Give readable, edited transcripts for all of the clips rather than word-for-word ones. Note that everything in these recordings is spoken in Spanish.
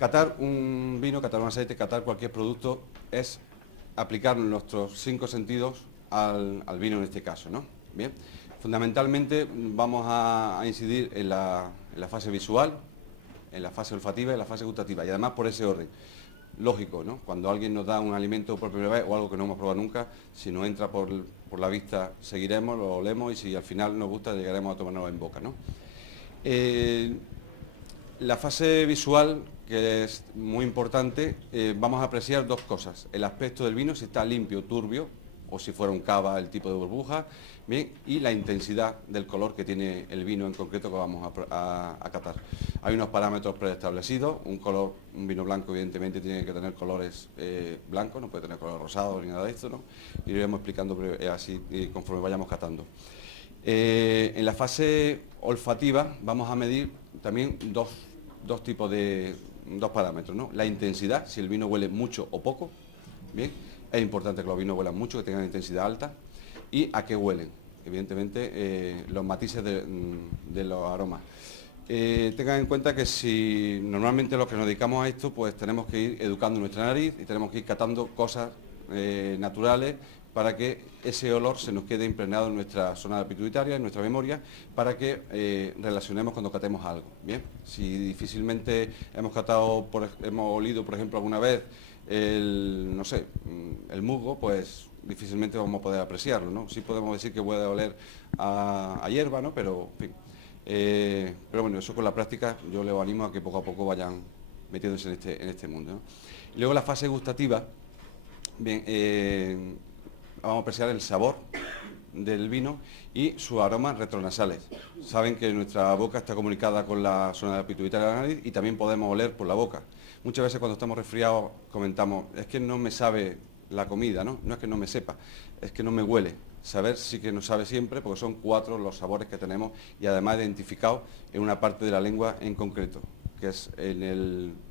Catar un vino, catar un aceite, catar cualquier producto es aplicar nuestros 5 sentidos al vino en este caso, ¿no? Bien, fundamentalmente vamos a incidir en la fase visual, en la fase olfativa y en la fase gustativa, y además por ese orden. Lógico, ¿no? Cuando alguien nos da un alimento por primera vez o algo que no hemos probado nunca, si nos entra por la vista, seguiremos, lo olemos y si al final nos gusta, llegaremos a tomárnoslo en boca, ¿no? La fase visual, que es muy importante, vamos a apreciar dos cosas. El aspecto del vino, si está limpio, turbio, o si fuera un cava, el tipo de burbuja, bien, y la intensidad del color que tiene el vino en concreto que vamos a catar. Hay unos parámetros preestablecidos, un vino blanco evidentemente tiene que tener colores blancos, no puede tener colores rosados ni nada de esto, ¿no? Y lo iremos explicando así conforme vayamos catando. En la fase olfativa vamos a medir también dos parámetros, ¿no? La intensidad, si el vino huele mucho o poco, bien, es importante que los vinos huelan mucho, que tengan intensidad alta, y a qué huelen, evidentemente los matices de los aromas. Tengan en cuenta que si normalmente los que nos dedicamos a esto, pues tenemos que ir educando nuestra nariz y tenemos que ir catando cosas naturales para que ese olor se nos quede impregnado en nuestra zona pituitaria, en nuestra memoria, para que relacionemos cuando catemos algo. Bien, si difícilmente hemos olido, por ejemplo, alguna vez el musgo, pues difícilmente vamos a poder apreciarlo, ¿no? Sí podemos decir que puede oler a hierba, ¿no? Pero, en fin, pero bueno, eso con la práctica yo les animo a que poco a poco vayan metiéndose en este mundo, ¿no? Y luego la fase gustativa, bien, vamos a apreciar el sabor del vino y sus aromas retronasales. Saben que nuestra boca está comunicada con la zona pituitaria de la nariz y también podemos oler por la boca. Muchas veces cuando estamos resfriados comentamos, es que no me sabe la comida, ¿no? No es que no me sepa, es que no me huele. Saber sí que nos sabe siempre, porque son 4 los sabores que tenemos y además identificados en una parte de la lengua en concreto, que es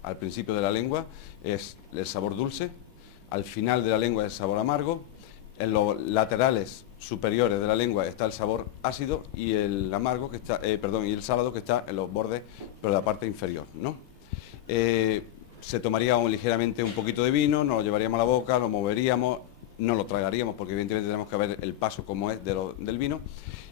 al principio de la lengua es el sabor dulce, al final de la lengua es el sabor amargo, en los laterales superiores de la lengua está el sabor ácido y el amargo que está, y el salado que está en los bordes, pero de la parte inferior, ¿no? Se tomaría ligeramente un poquito de vino, nos lo llevaríamos a la boca, lo moveríamos, no lo tragaríamos porque evidentemente tenemos que ver el paso como es del vino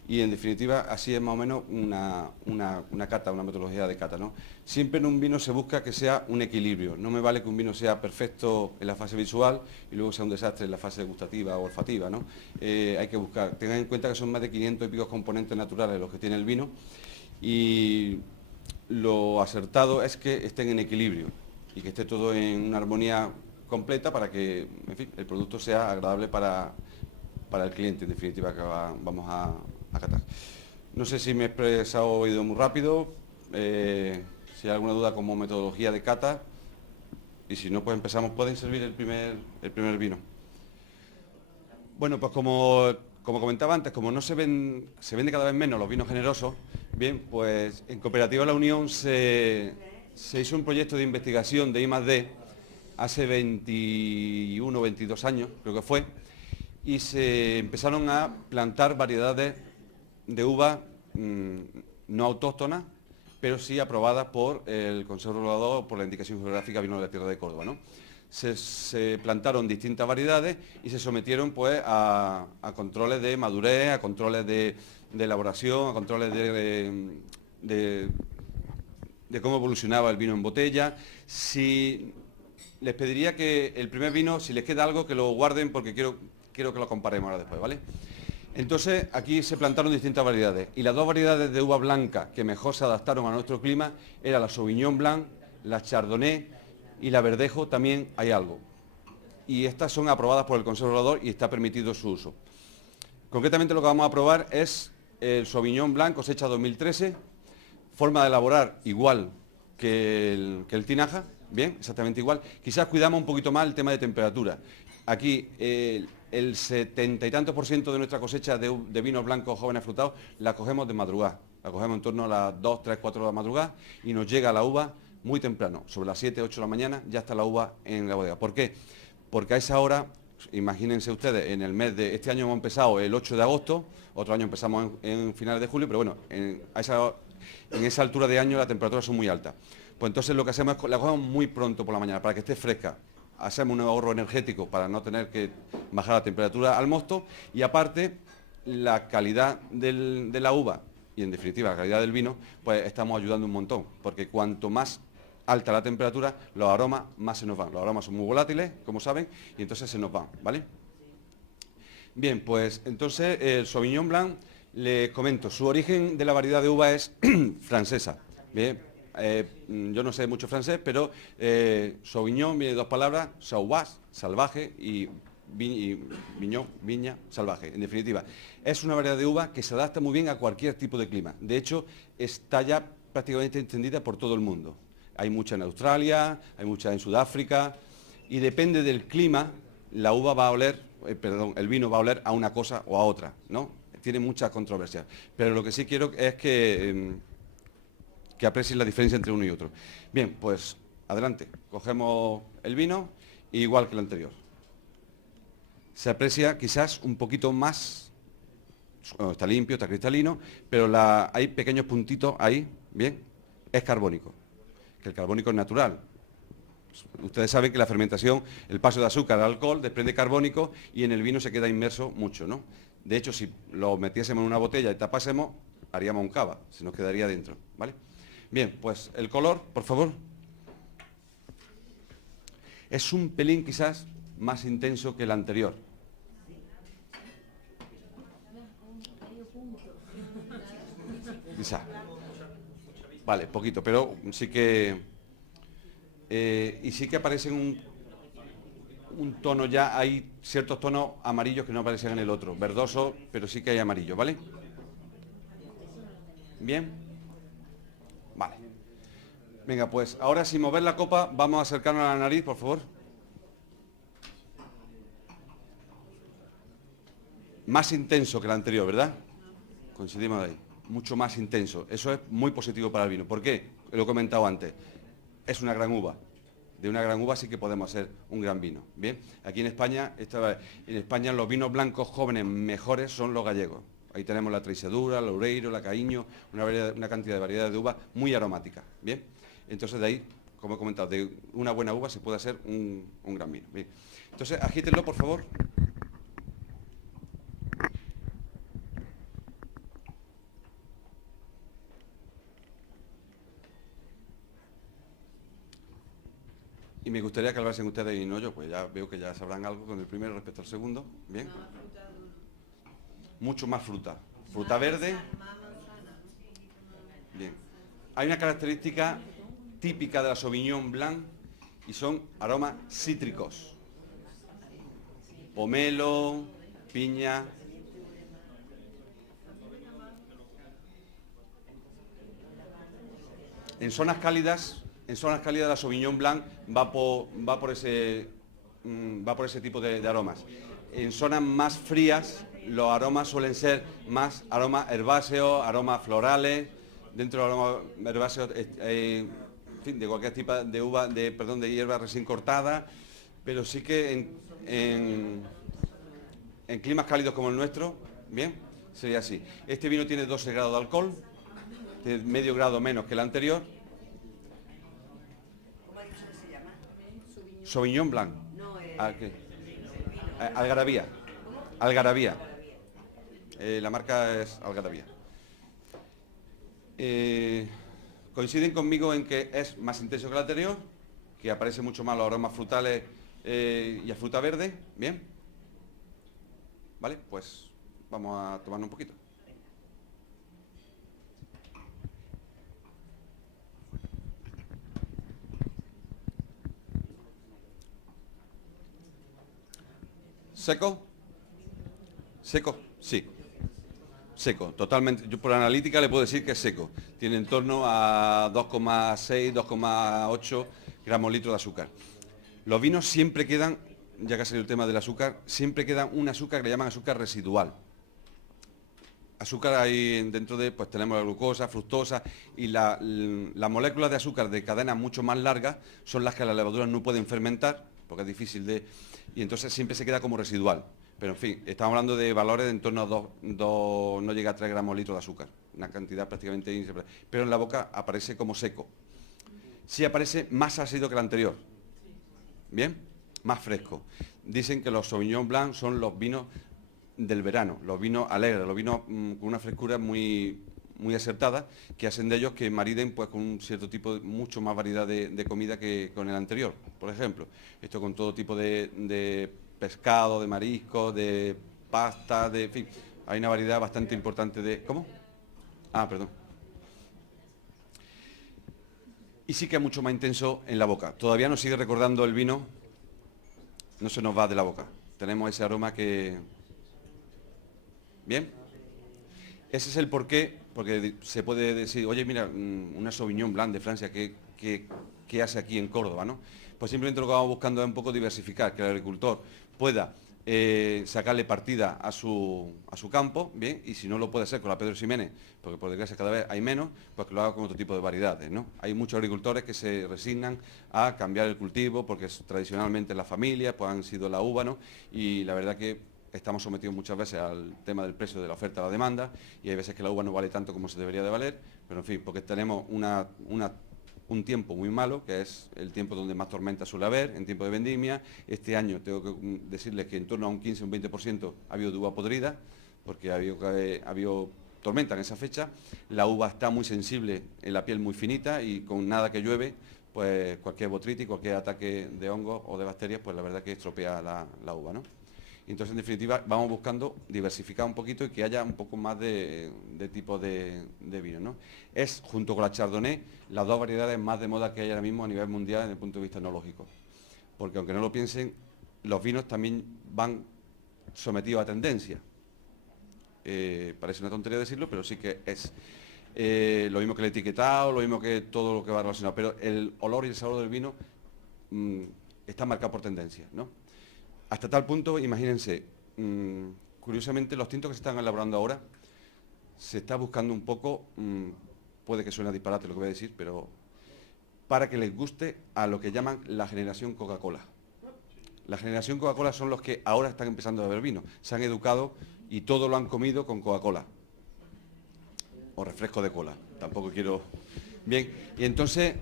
y en definitiva así es más o menos una cata, una metodología de cata, ¿no? Siempre en un vino se busca que sea un equilibrio, no me vale que un vino sea perfecto en la fase visual y luego sea un desastre en la fase gustativa o olfativa, ¿no? Hay que buscar, tengan en cuenta que son más de 500 y pico componentes naturales los que tiene el vino y lo acertado es que estén en equilibrio y que esté todo en una armonía completa para que, en fin, el producto sea agradable para el cliente, en definitiva, que vamos a catar. No sé si me he expresado oído muy rápido, si hay alguna duda como metodología de cata, y si no, pues empezamos. ¿Pueden servir el primer vino? Bueno, pues como comentaba antes, como no se vende cada vez menos los vinos generosos, bien, pues en Cooperativa La Unión se hizo un proyecto de investigación de I+D hace 21 o 22 años, creo que fue, y se empezaron a plantar variedades de uva no autóctonas, pero sí aprobadas por el Consejo Regulador, por la indicación geográfica Vino de la Tierra de Córdoba, ¿no? Se plantaron distintas variedades y se sometieron pues a controles de madurez, a controles de elaboración, a controles de cómo evolucionaba el vino en botella. Les pediría que el primer vino, si les queda algo, que lo guarden porque quiero que lo comparemos ahora después, ¿vale? Entonces, aquí se plantaron distintas variedades y las 2 variedades de uva blanca que mejor se adaptaron a nuestro clima eran la Sauvignon Blanc, la Chardonnay y la Verdejo, también hay algo. Y estas son aprobadas por el Consejo Regulador y está permitido su uso. Concretamente lo que vamos a probar es el Sauvignon Blanc, cosecha 2013, forma de elaborar igual que el tinaja, bien, exactamente igual. Quizás cuidamos un poquito más el tema de temperatura. Aquí el 70 y tantos % de nuestra cosecha de vinos blancos jóvenes frutados la cogemos de madrugada. La cogemos en torno a las 2, 3, 4 de la madrugada y nos llega la uva muy temprano, sobre las 7, 8 de la mañana, ya está la uva en la bodega. ¿Por qué? Porque a esa hora, imagínense ustedes, en el mes de este año hemos empezado el 8 de agosto, otro año empezamos en finales de julio, pero bueno, en esa altura de año las temperaturas son muy altas. Pues entonces lo que hacemos es la cogemos muy pronto por la mañana para que esté fresca. Hacemos un ahorro energético para no tener que bajar la temperatura al mosto y aparte la calidad de la uva y en definitiva la calidad del vino, pues estamos ayudando un montón, porque cuanto más alta la temperatura, los aromas más se nos van. Los aromas son muy volátiles, como saben, y entonces se nos van, ¿vale? Bien, pues entonces el Sauvignon Blanc, les comento, su origen de la variedad de uva es francesa. Bien, yo no sé mucho francés, pero Sauvignon viene de dos palabras, sauvage, salvaje, y viñón, viña, salvaje. En definitiva, es una variedad de uva que se adapta muy bien a cualquier tipo de clima. De hecho, está ya prácticamente extendida por todo el mundo. Hay mucha en Australia, hay mucha en Sudáfrica, y depende del clima, la uva va a oler, el vino va a oler a una cosa o a otra, ¿no? Tiene muchas controversias. Pero lo que sí quiero es que aprecien la diferencia entre uno y otro. Bien, pues adelante, cogemos el vino, igual que el anterior. Se aprecia quizás un poquito más, bueno, está limpio, está cristalino, pero hay pequeños puntitos ahí, bien, es carbónico, que el carbónico es natural. Ustedes saben que la fermentación, el paso de azúcar al alcohol desprende carbónico y en el vino se queda inmerso mucho, ¿no? De hecho, si lo metiésemos en una botella y tapásemos, haríamos un cava, se nos quedaría dentro, ¿vale? Bien, pues el color, por favor. Es un pelín quizás más intenso que el anterior. Quizá. Vale, poquito, pero sí que... y sí que aparecen un tono ya, hay ciertos tonos amarillos que no aparecen en el otro, verdoso, pero sí que hay amarillo, ¿vale? Bien. Vale. Venga, pues ahora sin mover la copa, vamos a acercarnos a la nariz, por favor. Más intenso que el anterior, ¿verdad? Coincidimos ahí. Mucho más intenso. Eso es muy positivo para el vino. ¿Por qué? Lo he comentado antes. Es una gran uva. De una gran uva sí que podemos hacer un gran vino. Bien, aquí en España los vinos blancos jóvenes mejores son los gallegos. Ahí tenemos la Treixadura, la Loureiro, la Caíño, una cantidad de variedades de uvas muy aromáticas. Bien, entonces de ahí, como he comentado, de una buena uva se puede hacer un gran vino. Bien. Entonces agítenlo, por favor. Y me gustaría que hablasen ustedes y no yo, pues ya veo que ya sabrán algo con el primero respecto al segundo. Bien. Mucho más fruta. Fruta verde. Bien. Hay una característica típica de la Sauvignon Blanc y son aromas cítricos. Pomelo, piña. En zonas cálidas la Sauvignon Blanc va por ese tipo de aromas. En zonas más frías los aromas suelen ser más aromas herbáceos, aromas florales. Dentro de los aromas herbáceos, en fin, de cualquier tipo de uva, de hierba recién cortada, pero sí que en climas cálidos como el nuestro, bien, sería así. Este vino tiene 12 grados de alcohol, tiene medio grado menos que el anterior. ¿Cómo ha dicho que se llama? Sauvignon Blanc. No, ¿Qué? Algarabía. Algarabía. La marca es Algarabía. Coinciden conmigo en que es más intenso que el anterior, que aparece mucho más los aromas frutales y a fruta verde. Bien. Vale, pues vamos a tomarnos un poquito. ¿Seco? ¿Seco? Sí. Seco, totalmente. Yo por analítica le puedo decir que es seco. Tiene en torno a 2,6, 2,8 gramos litro de azúcar. Los vinos siempre quedan, ya que ha salido el tema del azúcar, siempre queda un azúcar que le llaman azúcar residual. Azúcar ahí dentro pues tenemos la glucosa, fructosa y las moléculas de azúcar de cadenas mucho más largas son las que las levaduras no pueden fermentar, porque es difícil y entonces siempre se queda como residual. Pero en fin, estamos hablando de valores de en torno a 2, no llega a 3 gramos litro de azúcar, una cantidad prácticamente inseparable. Pero en la boca aparece como seco. sí aparece más ácido que el anterior. Bien, más fresco. Dicen que los Sauvignon Blanc son los vinos del verano, los vinos alegres, los vinos con una frescura muy acertada, que hacen de ellos que mariden pues con un cierto tipo, mucho más variedad de comida que con el anterior, por ejemplo. Esto con todo tipo de pescado, de marisco, de pasta, en fin, hay una variedad bastante importante de... ¿Cómo? Ah, perdón. Y sí que es mucho más intenso en la boca. Todavía nos sigue recordando el vino, no se nos va de la boca. Tenemos ese aroma que... ¿Bien? Ese es el porqué, porque se puede decir, oye, mira, una Sauvignon Blanc de Francia, ¿qué hace aquí en Córdoba, no? Pues simplemente lo que vamos buscando es un poco diversificar, que el agricultor pueda sacarle partida a su campo, bien, y si no lo puede hacer con la Pedro Ximénez, porque por desgracia cada vez hay menos, pues que lo haga con otro tipo de variedades, ¿no? Hay muchos agricultores que se resignan a cambiar el cultivo, porque tradicionalmente en las familias pues han sido la uva, ¿no? Y la verdad que estamos sometidos muchas veces al tema del precio de la oferta a la demanda, y hay veces que la uva no vale tanto como se debería de valer, pero en fin, porque tenemos un tiempo muy malo, que es el tiempo donde más tormenta suele haber, en tiempo de vendimia. Este año tengo que decirles que en torno a un 15 o un 20% ha habido de uva podrida, porque ha habido tormenta en esa fecha. La uva está muy sensible, en la piel muy finita, y con nada que llueve, pues cualquier botritis, cualquier ataque de hongos o de bacterias, pues la verdad que estropea la uva, ¿no? Entonces, en definitiva, vamos buscando diversificar un poquito y que haya un poco más de tipo de vino, ¿no? Es, junto con la Chardonnay, las dos variedades más de moda que hay ahora mismo a nivel mundial desde el punto de vista enológico. Porque aunque no lo piensen, los vinos también van sometidos a tendencia. Parece una tontería decirlo, pero sí que es. Lo mismo que el etiquetado, lo mismo que todo lo que va relacionado. Pero el olor y el sabor del vino está marcado por tendencia, ¿no? Hasta tal punto, imagínense, curiosamente los tintos que se están elaborando ahora, se está buscando un poco, puede que suene a disparate lo que voy a decir, pero para que les guste a lo que llaman la generación Coca-Cola. La generación Coca-Cola son los que ahora están empezando a beber vino, se han educado y todo lo han comido con Coca-Cola. O refresco de cola, tampoco quiero... Bien, y entonces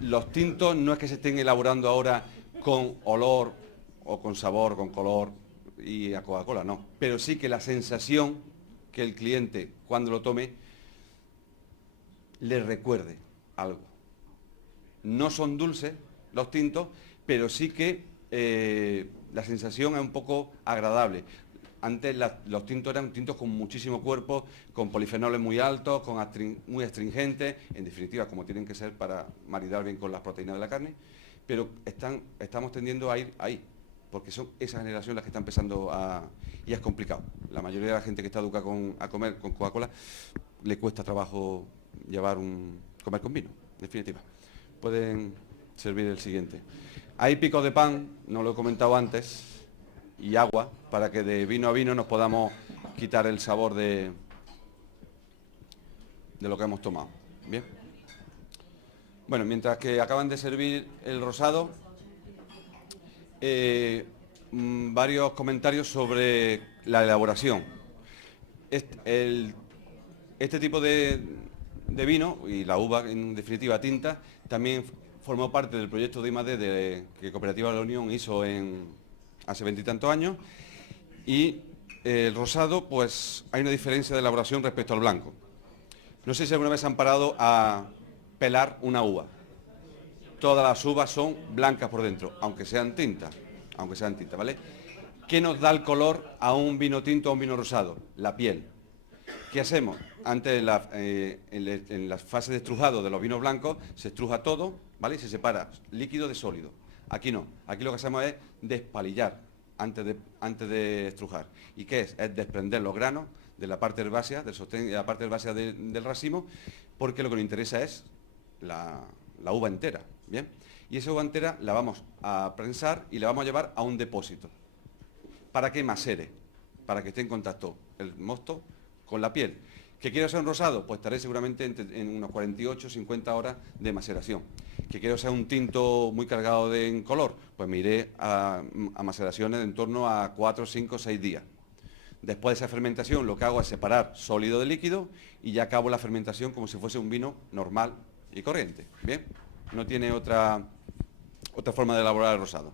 los tintos no es que se estén elaborando ahora con olor o con sabor, con color y a Coca-Cola, no. Pero sí que la sensación que el cliente cuando lo tome le recuerde algo. No son dulces los tintos, pero sí que la sensación es un poco agradable. Antes los tintos eran tintos con muchísimo cuerpo, con polifenoles muy altos, muy astringentes, en definitiva, como tienen que ser para maridar bien con las proteínas de la carne, pero estamos tendiendo a ir ahí, porque son esa generación las que está empezando y es complicado. La mayoría de la gente que está educada a comer con Coca-Cola le cuesta trabajo comer con vino, en definitiva. Pueden servir el siguiente. Hay picos de pan, no lo he comentado antes, y agua, para que de vino a vino nos podamos quitar el sabor de lo que hemos tomado. Bien. Bueno, mientras que acaban de servir el rosado, varios comentarios sobre la elaboración. Este tipo de vino, y la uva en definitiva tinta, también formó parte del proyecto de I+D que Cooperativa de la Unión hizo hace 20 y tantos años, y el rosado, pues hay una diferencia de elaboración respecto al blanco. No sé si alguna vez han parado a pelar una uva. Todas las uvas son blancas por dentro, aunque sean tinta, ¿vale? ¿Qué nos da el color a un vino tinto o a un vino rosado? La piel. ¿Qué hacemos? Antes, en la fase de estrujado de los vinos blancos, se estruja todo, ¿vale? Y se separa líquido de sólido. Aquí no. Aquí lo que hacemos es despalillar antes de estrujar. ¿Y qué es? Es desprender los granos de la parte herbácea, del sostén y de la parte herbácea del racimo, porque lo que nos interesa es la uva entera, ¿bien? Y esa uva entera la vamos a prensar y la vamos a llevar a un depósito. ¿Para que macere? Para que esté en contacto el mosto con la piel. ¿Que quiero ser un rosado? Pues estaré seguramente en unos 48, 50 horas de maceración. ¿Que quiero ser un tinto muy cargado en color? Pues me iré a maceraciones de en torno a 4, 5, 6 días. Después de esa fermentación lo que hago es separar sólido de líquido y ya acabo la fermentación como si fuese un vino normal y corriente. ¿Bien? no tiene otra forma de elaborar el rosado.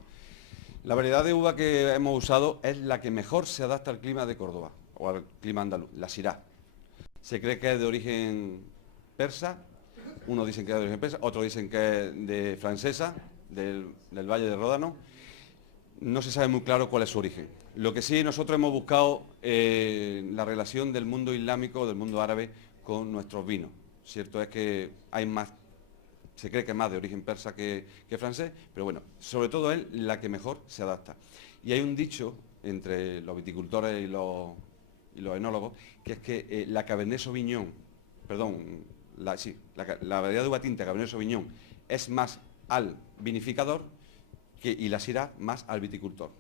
La variedad de uva que hemos usado es la que mejor se adapta al clima de Córdoba o al clima andaluz, la Syrah. Se cree que es de origen persa, unos dicen que es de origen persa, otros dicen que es de francesa, del Valle de Ródano. No se sabe muy claro cuál es su origen. Lo que sí, nosotros hemos buscado la relación del mundo islámico, del mundo árabe, con nuestros vinos. Cierto es que hay más, se cree que es más de origen persa que francés, pero bueno, sobre todo es la que mejor se adapta. Y hay un dicho entre los viticultores y los enólogos, que es que la Cabernet Sauvignon, perdón, la variedad de uva tinta Cabernet Sauvignon es más al vinificador y la Syrah más al viticultor.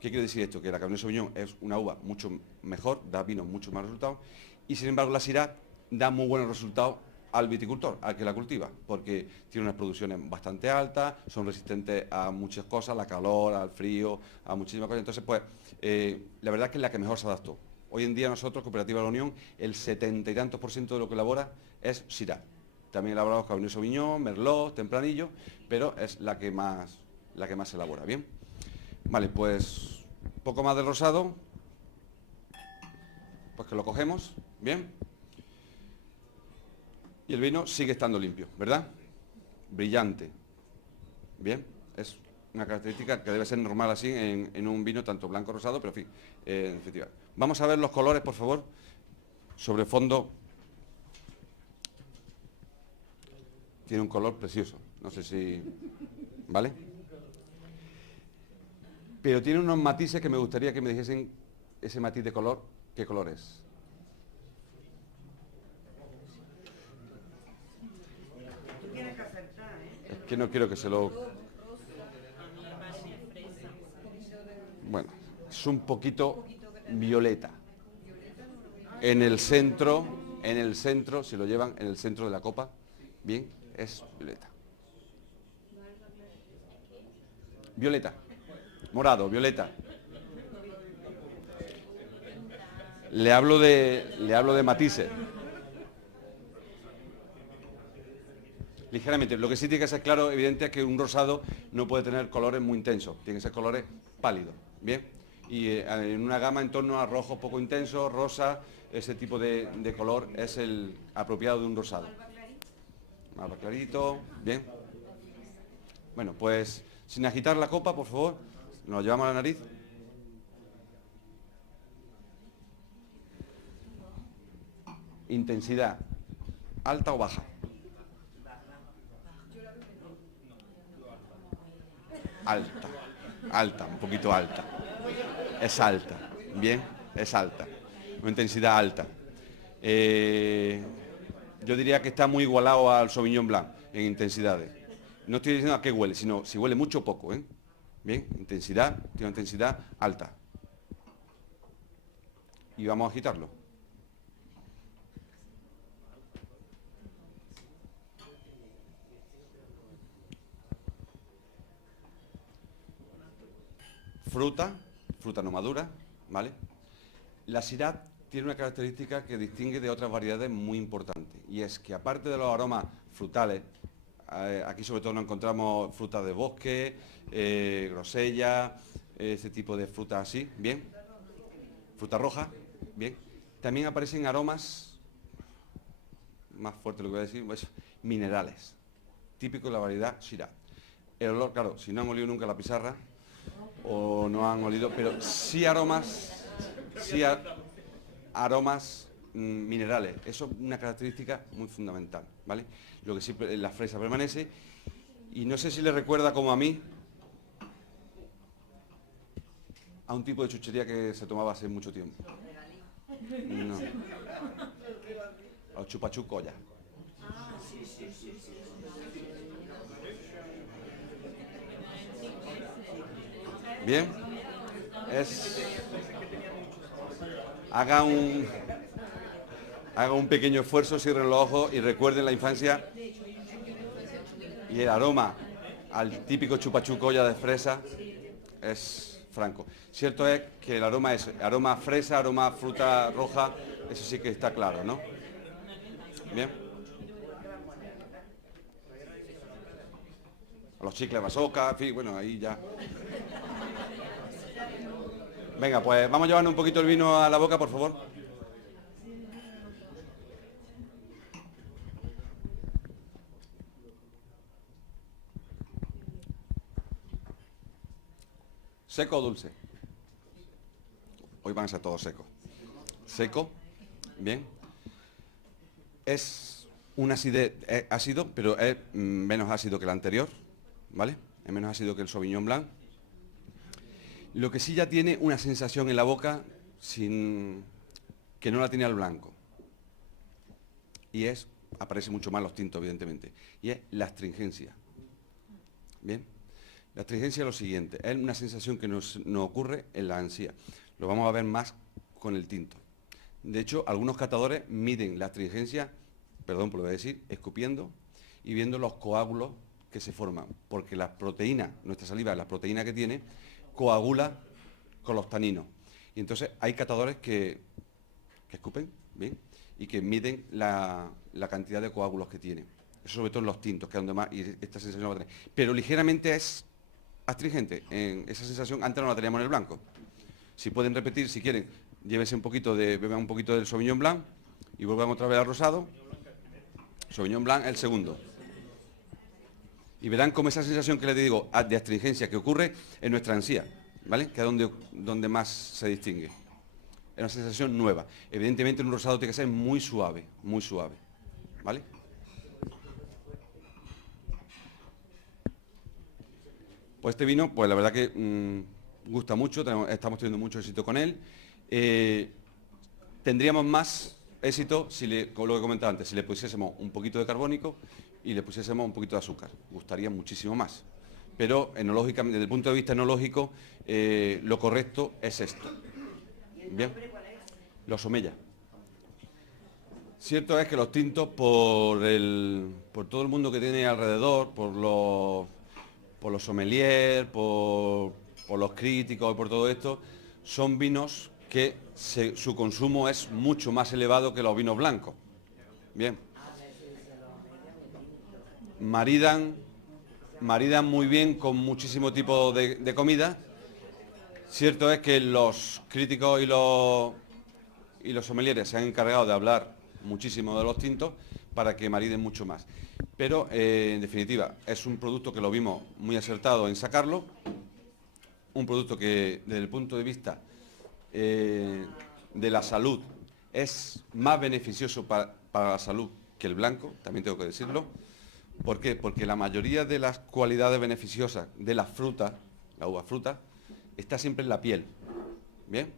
¿Qué quiere decir esto? Que la Cabernet Sauvignon es una uva mucho mejor, da vinos mucho más resultados, y sin embargo la Syrah da muy buenos resultados al viticultor, al que la cultiva, porque tiene unas producciones bastante altas, son resistentes a muchas cosas, a la calor, al frío, a muchísimas cosas. Entonces, pues, la verdad es que es la que mejor se adaptó. Hoy en día nosotros, Cooperativa de la Unión, el 70 y tantos % de lo que elabora es Syrah. También elaboramos Cabernet Sauvignon, Merlot, Tempranillo, pero es la que más se elabora. Bien. Vale, pues poco más del rosado. Pues que lo cogemos, bien. Y el vino sigue estando limpio, ¿verdad? Brillante. Bien, es una característica que debe ser normal así en un vino tanto blanco o rosado, pero en fin, efectivamente. Vamos a ver los colores, por favor, sobre fondo. Tiene un color precioso, no sé si... ¿Vale? Pero tiene unos matices que me gustaría que me dijesen ese matiz de color, ¿qué color es? Es que no quiero que se lo... Bueno, es un poquito violeta. En el centro, si lo llevan en el centro de la copa, bien, es violeta. Violeta. Morado, violeta. Le hablo de matices. Ligeramente. Lo que sí tiene que ser claro, evidente, es que un rosado no puede tener colores muy intensos. Tiene que ser colores pálidos. Bien. Y en una gama en torno a rojo poco intenso, rosa, ese tipo de color es el apropiado de un rosado. Malva clarito. Bien. Bueno, pues sin agitar la copa, por favor. Nos llevamos a la nariz. Intensidad, ¿alta o baja? Alta, un poquito alta. Es alta, bien, es alta. Una intensidad alta. Yo diría que está muy igualado al Sauvignon Blanc en intensidades. No estoy diciendo a qué huele, sino si huele mucho o poco, ¿eh? Bien, intensidad, tiene una intensidad alta. Y vamos a agitarlo. Fruta no madura, ¿vale? La Syrah tiene una característica que distingue de otras variedades muy importante, y es que aparte de los aromas frutales, aquí sobre todo nos encontramos frutas de bosque, grosella, ese tipo de frutas así, bien, fruta roja, bien. También aparecen aromas, más fuerte lo que voy a decir, pues, minerales, típico de la variedad Syrah. El olor, claro, si no han olido nunca la pizarra, o no han olido, pero sí aromas minerales. Eso es una característica muy fundamental, ¿vale? Lo que sí, la fresa permanece, y no sé si le recuerda como a mí a un tipo de chuchería que se tomaba hace mucho tiempo. No. A los chupachú colla. Bien, haga un pequeño esfuerzo, cierren los ojos y recuerden la infancia y el aroma al típico chupachú colla de fresa es franco. Cierto es que el aroma es aroma fresa, aroma fruta roja, eso sí que está claro, ¿no? Bien. los chicles Basoca, en fin, bueno, ahí ya. Venga, pues vamos llevando un poquito el vino a la boca, por favor. ¿Seco o dulce? Hoy van a ser todos secos. Seco, bien. Es un acidez ácido, pero es menos ácido que el anterior, ¿vale? Es menos ácido que el Sauvignon Blanc. Lo que sí ya tiene una sensación en la boca que no la tiene al blanco. Y aparece mucho más los tintos, evidentemente. Y es la astringencia. Bien. La astringencia es lo siguiente, es una sensación que nos ocurre en la ansía. Lo vamos a ver más con el tinto. De hecho, algunos catadores miden la astringencia, perdón por lo que voy a decir, escupiendo y viendo los coágulos que se forman, porque las proteínas, nuestra saliva, las proteínas que tiene, coagula con los taninos. Y entonces hay catadores que escupen, ¿bien? Y que miden la cantidad de coágulos que tiene. Eso sobre todo en los tintos, que es donde más, y esta sensación va a tener. Pero ligeramente es astringente. Esa sensación antes no la teníamos en el blanco. Si pueden repetir, si quieren, llévense beban un poquito del Sauvignon Blanc y vuelvan otra vez al rosado. Sauvignon Blanc el segundo. Y verán cómo esa sensación que les digo de astringencia que ocurre en nuestra ansía, ¿vale? Que es donde más se distingue. Es una sensación nueva. Evidentemente en un rosado tiene que ser muy suave, ¿vale? Pues este vino, pues la verdad que gusta mucho, estamos teniendo mucho éxito con él. Tendríamos más éxito, con lo que comentaba antes, si le pusiésemos un poquito de carbónico y le pusiésemos un poquito de azúcar. Gustaría muchísimo más. Pero enológicamente, desde el punto de vista enológico, lo correcto es esto. Bien. Los Omeya. Cierto es que los tintos, por todo el mundo que tiene alrededor, por los sommeliers, por los críticos y por todo esto, son vinos que su consumo es mucho más elevado que los vinos blancos. Bien. Maridan muy bien con muchísimo tipo de comida. Cierto es que los críticos y los sommeliers se han encargado de hablar muchísimo de los tintos para que mariden mucho más. Pero, en definitiva, es un producto que lo vimos muy acertado en sacarlo, un producto que, desde el punto de vista de la salud, es más beneficioso para la salud que el blanco, también tengo que decirlo. ¿Por qué? Porque la mayoría de las cualidades beneficiosas de la fruta, la uva fruta, está siempre en la piel. ¿Bien?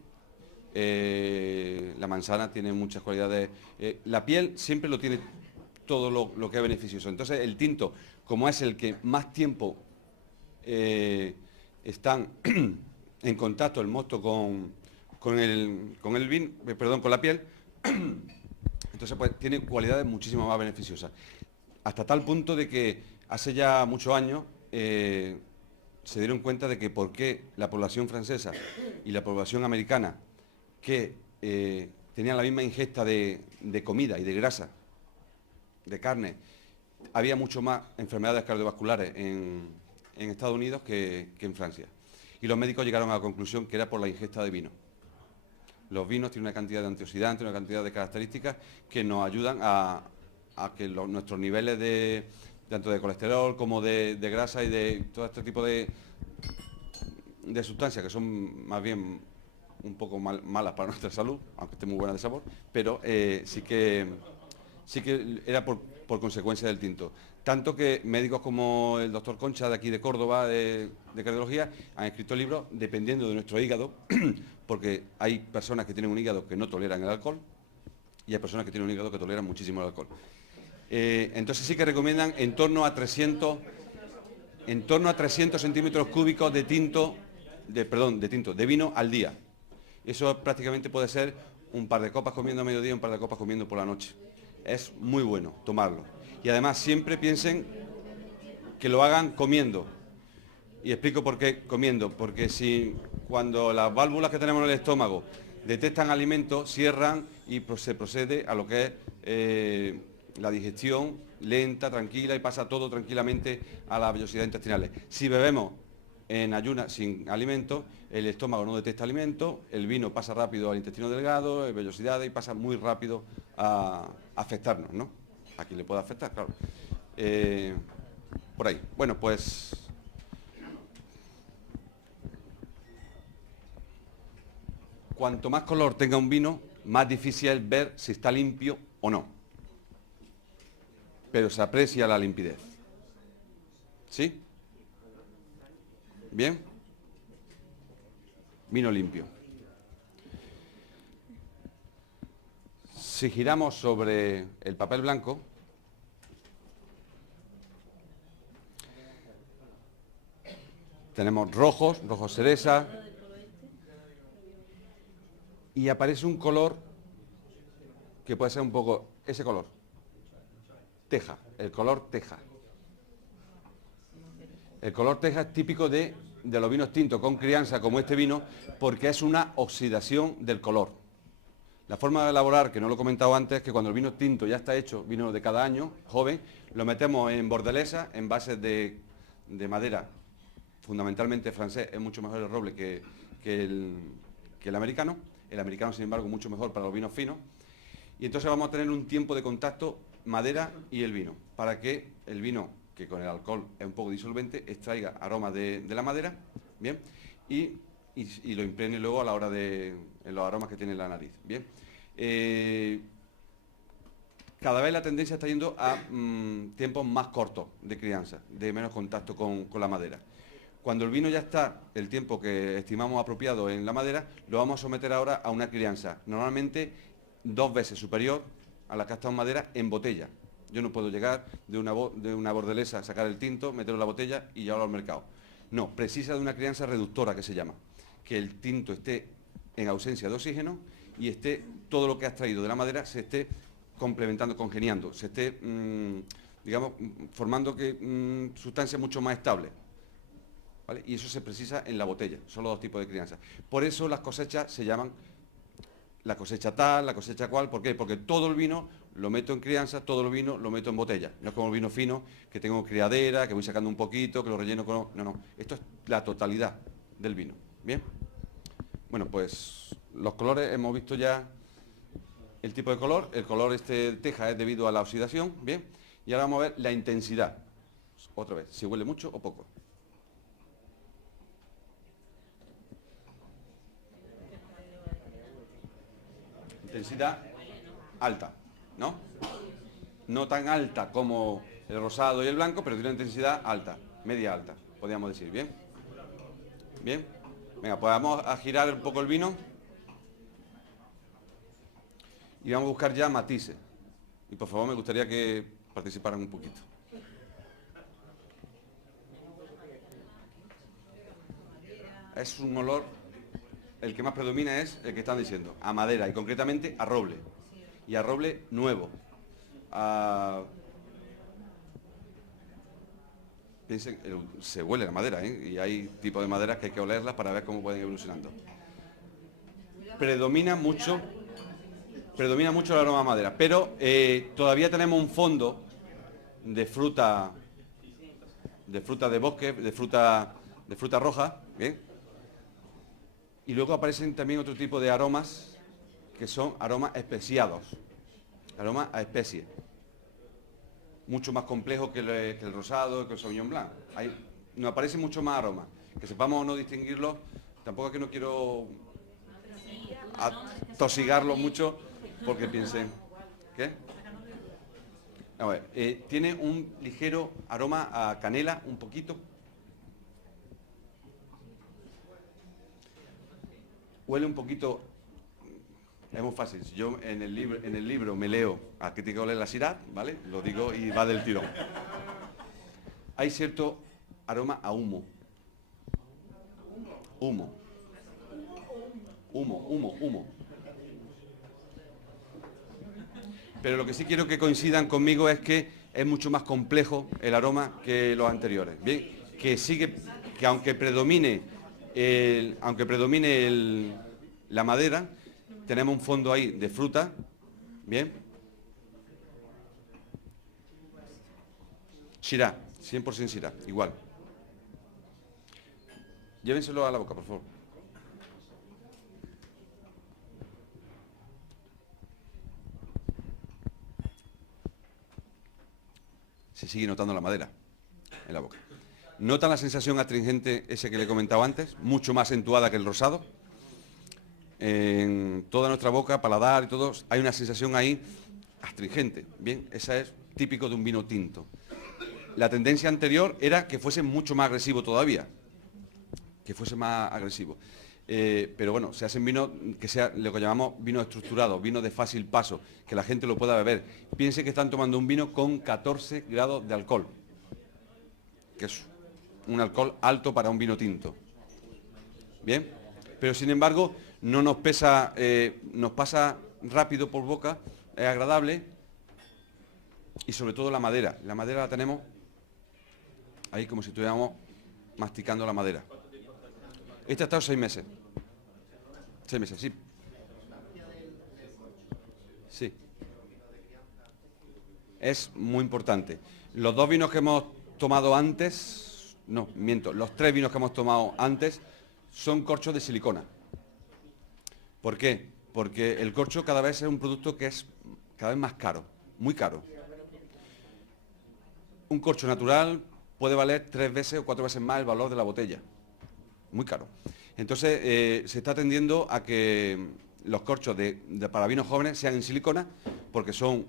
La manzana tiene muchas cualidades. La piel siempre lo tiene todo lo que es beneficioso. Entonces el tinto, como es el que más tiempo están en contacto el mosto con el vino, con la piel, entonces pues tiene cualidades muchísimo más beneficiosas. Hasta tal punto de que hace ya muchos años se dieron cuenta de que por qué la población francesa y la población americana, que tenían la misma ingesta de comida y de grasa, de carne, había mucho más enfermedades cardiovasculares en Estados Unidos que en Francia. Y los médicos llegaron a la conclusión que era por la ingesta de vino. Los vinos tienen una cantidad de antioxidantes, una cantidad de características que nos ayudan a que nuestros niveles tanto de colesterol como de grasa y de todo este tipo de sustancias que son más bien un poco malas para nuestra salud, aunque esté muy buena de sabor, pero sí que era por consecuencia del tinto. Tanto que médicos como el doctor Concha, de aquí de Córdoba, de cardiología, han escrito libros dependiendo de nuestro hígado, porque hay personas que tienen un hígado que no toleran el alcohol y hay personas que tienen un hígado que toleran muchísimo el alcohol. Entonces sí que recomiendan en torno a 300 centímetros cúbicos de vino al día. Eso prácticamente puede ser un par de copas comiendo a mediodía, un par de copas comiendo por la noche. Es muy bueno tomarlo. Y además siempre piensen que lo hagan comiendo. Y explico por qué comiendo. Porque cuando las válvulas que tenemos en el estómago detectan alimentos, cierran y se procede a lo que es la digestión lenta, tranquila y pasa todo tranquilamente a las vellosidades intestinales. Si bebemos en ayunas sin alimento, el estómago no detecta alimento, el vino pasa rápido al intestino delgado, vellosidades y pasa muy rápido a afectarnos, ¿no? A quien le puede afectar, claro. Por ahí. Bueno, pues cuanto más color tenga un vino, más difícil es ver si está limpio o no. Pero se aprecia la limpidez. ¿Sí? ¿Bien? Vino limpio. Si giramos sobre el papel blanco, tenemos rojos, rojo cereza, y aparece un color que puede ser un poco ese color, teja, el color teja. El color teja es típico de los vinos tintos con crianza como este vino porque es una oxidación del color. La forma de elaborar, que no lo he comentado antes, es que cuando el vino tinto ya está hecho, vino de cada año, joven, lo metemos en bordelesa, en bases de madera, fundamentalmente francés, es mucho mejor el roble que el americano. El americano, sin embargo, mucho mejor para los vinos finos. Y entonces vamos a tener un tiempo de contacto madera y el vino, para que el vino, que con el alcohol es un poco disolvente, extraiga aromas de la madera, ¿bien? Y lo impregne luego a la hora de en los aromas que tiene la nariz, ¿bien? Cada vez la tendencia está yendo a tiempos más cortos de crianza, de menos contacto con la madera. Cuando el vino ya está el tiempo que estimamos apropiado en la madera, lo vamos a someter ahora a una crianza, normalmente 2 veces superior a la que ha estado en madera en botella. Yo no puedo llegar de una bordelesa, sacar el tinto, meterlo en la botella y llevarlo al mercado. No, precisa de una crianza reductora que se llama, que el tinto esté en ausencia de oxígeno y esté todo lo que has traído de la madera se esté complementando, congeniando, se esté, digamos, formando sustancias mucho más estables. ¿Vale? Y eso se precisa en la botella, son los 2 tipos de crianza. Por eso las cosechas se llaman la cosecha tal, la cosecha cual, ¿por qué? Porque todo el vino lo meto en crianza, todo el vino lo meto en botella. No es como el vino fino, que tengo criadera, que voy sacando un poquito, que lo relleno con... No, no, esto es la totalidad del vino, ¿bien? Bueno, pues los colores, hemos visto ya el tipo de color, el color este teja es debido a la oxidación, ¿bien? Y ahora vamos a ver la intensidad, otra vez, si huele mucho o poco. Intensidad alta, ¿no? No tan alta como el rosado y el blanco, pero tiene una intensidad alta, media alta, podríamos decir, ¿bien? Bien. Venga, pues vamos a girar un poco el vino y vamos a buscar ya matices. Y por favor me gustaría que participaran un poquito. Es un olor, el que más predomina es el que están diciendo, a madera y concretamente a roble. Y a roble nuevo. Piensen, se huele la madera, ¿eh? Y hay tipos de maderas que hay que olerlas para ver cómo pueden ir evolucionando. Predomina mucho el aroma a madera, pero todavía tenemos un fondo de fruta de bosque, de fruta roja, ¿bien? Y luego aparecen también otro tipo de aromas que son aromas especiados, aromas a especie, mucho más complejo que el rosado, que el Sauvignon Blanc. Nos aparecen mucho más aromas. Que sepamos o no distinguirlos, tampoco es que no quiero atosigarlos mucho porque piensen... ¿Qué? A ver, tiene un ligero aroma a canela, un poquito. Huele un poquito, es muy fácil, si yo en el libro me leo a qué tiene que oler la Syrah, ¿vale? Lo digo y va del tirón. Hay cierto aroma a humo. Humo. Pero lo que sí quiero que coincidan conmigo es que es mucho más complejo el aroma que los anteriores. Bien, que aunque predomine la madera, tenemos un fondo ahí de fruta, bien, Syrah, 100% Syrah, igual. Llévenselo a la boca, por favor. Se sigue notando la madera en la boca. ¿Notan la sensación astringente ese que le he comentado antes? Mucho más acentuada que el rosado. En toda nuestra boca, paladar y todo, hay una sensación ahí astringente. Bien, esa es típico de un vino tinto. La tendencia anterior era que fuese mucho más agresivo todavía. Que fuese más agresivo. Pero bueno, se hacen vinos que sea lo que llamamos vino estructurado, vino de fácil paso, que la gente lo pueda beber. Piense que están tomando un vino con 14 grados de alcohol, que es un alcohol alto para un vino tinto. Bien, pero sin embargo no nos pesa, nos pasa rápido por boca, es agradable y sobre todo la madera. La madera la tenemos ahí como si estuviéramos masticando la madera. Este ha estado 6 meses. 6 meses, sí. Sí. Es muy importante. Los 2 vinos que hemos tomado antes, no, miento, los 3 vinos que hemos tomado antes son corchos de silicona. ¿Por qué? Porque el corcho cada vez es un producto que es cada vez más caro, muy caro. Un corcho natural puede valer 3 veces o 4 veces más el valor de la botella. Muy caro. Entonces se está tendiendo a que los corchos para vinos jóvenes sean en silicona porque son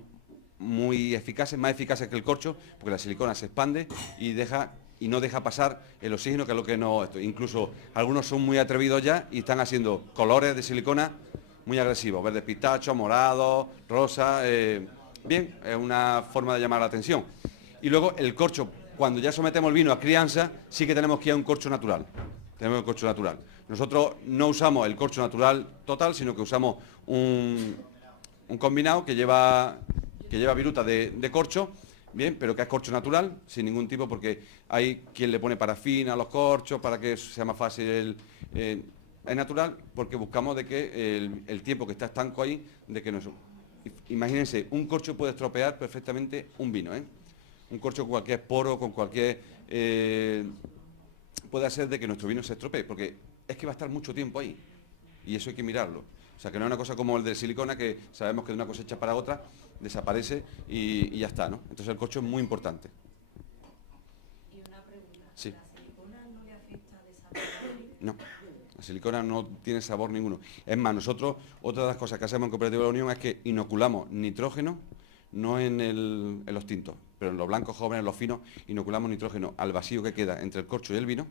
muy eficaces, más eficaces que el corcho, porque la silicona se expande y no deja pasar el oxígeno, que es lo que no... Incluso algunos son muy atrevidos ya y están haciendo colores de silicona muy agresivos, verde pistacho, morado, rosa... bien, es una forma de llamar la atención. Y luego el corcho, cuando ya sometemos el vino a crianza, sí que tenemos que ir a un corcho natural. Tenemos el corcho natural. Nosotros no usamos el corcho natural total, sino que usamos un combinado que lleva viruta de corcho, bien, pero que es corcho natural, sin ningún tipo, porque hay quien le pone parafina a los corchos para que sea más fácil. Es natural porque buscamos de que el tiempo que está estanco ahí, de que no es... Imagínense, un corcho puede estropear perfectamente un vino, ¿eh? Un corcho con cualquier poro, con cualquier... puede hacer de que nuestro vino se estropee, porque es que va a estar mucho tiempo ahí, y eso hay que mirarlo. O sea, que no es una cosa como el de silicona, que sabemos que de una cosecha para otra desaparece y ya está, ¿no? Entonces el corcho es muy importante. Y una pregunta, Sí. ¿la silicona no le afecta de sabor? No, la silicona no tiene sabor ninguno. Es más, nosotros, otra de las cosas que hacemos en Cooperativa de la Unión es que inoculamos nitrógeno, no en los tintos, pero en los blancos jóvenes, en los finos, inoculamos nitrógeno al vacío que queda entre el corcho y el vino.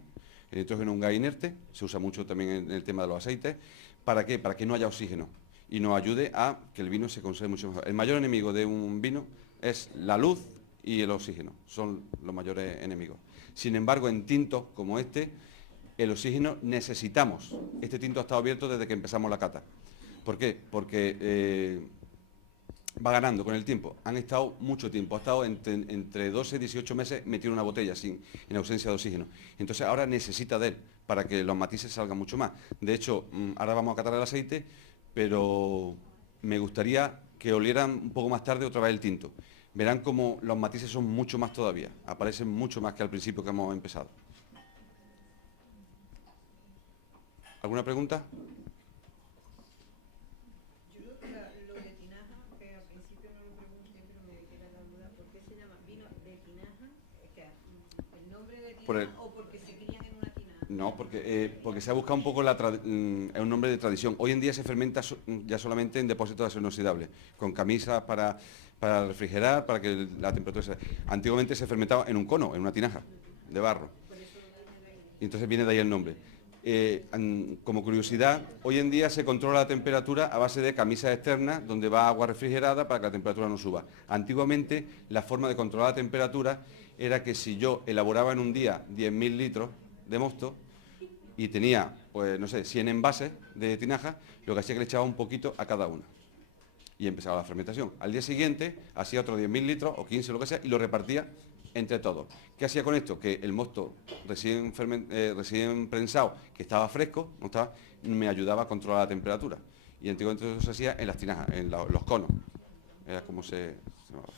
El nitrógeno es un gas inerte, se usa mucho también en el tema de los aceites. ¿Para qué? Para que no haya oxígeno y nos ayude a que el vino se conserve mucho mejor. El mayor enemigo de un vino es la luz y el oxígeno, son los mayores enemigos. Sin embargo, en tintos como este, el oxígeno necesitamos. Este tinto ha estado abierto desde que empezamos la cata. ¿Por qué? Porque va ganando con el tiempo. Han estado mucho tiempo, ha estado entre 12 y 18 meses metido en una botella en ausencia de oxígeno. Entonces ahora necesita de él para que los matices salgan mucho más. De hecho, ahora vamos a catar el aceite, pero me gustaría que olieran un poco más tarde otra vez el tinto. Verán como los matices son mucho más todavía, aparecen mucho más que al principio que hemos empezado. ¿Alguna pregunta? ¿O porque se crían en una tinaja? No, porque se ha buscado un poco es un nombre de tradición. Hoy en día se fermenta ya solamente en depósitos de acero inoxidable, con camisas para refrigerar, para que la temperatura sea... Antiguamente se fermentaba en un cono, en una tinaja de barro. Y entonces viene de ahí el nombre. Como curiosidad, hoy en día se controla la temperatura a base de camisas externas donde va agua refrigerada para que la temperatura no suba. Antiguamente la forma de controlar la temperatura era que si yo elaboraba en un día 10.000 litros de mosto y tenía, pues no sé, 100 envases de tinaja, lo que hacía es que le echaba un poquito a cada una. Y empezaba la fermentación. Al día siguiente hacía otros 10.000 litros o 15 o lo que sea y lo repartía entre todos. ¿Qué hacía con esto? Que el mosto recién prensado, que estaba fresco, me ayudaba a controlar la temperatura. Y antiguamente eso se hacía en las tinajas, en los conos. Era como se llamaba.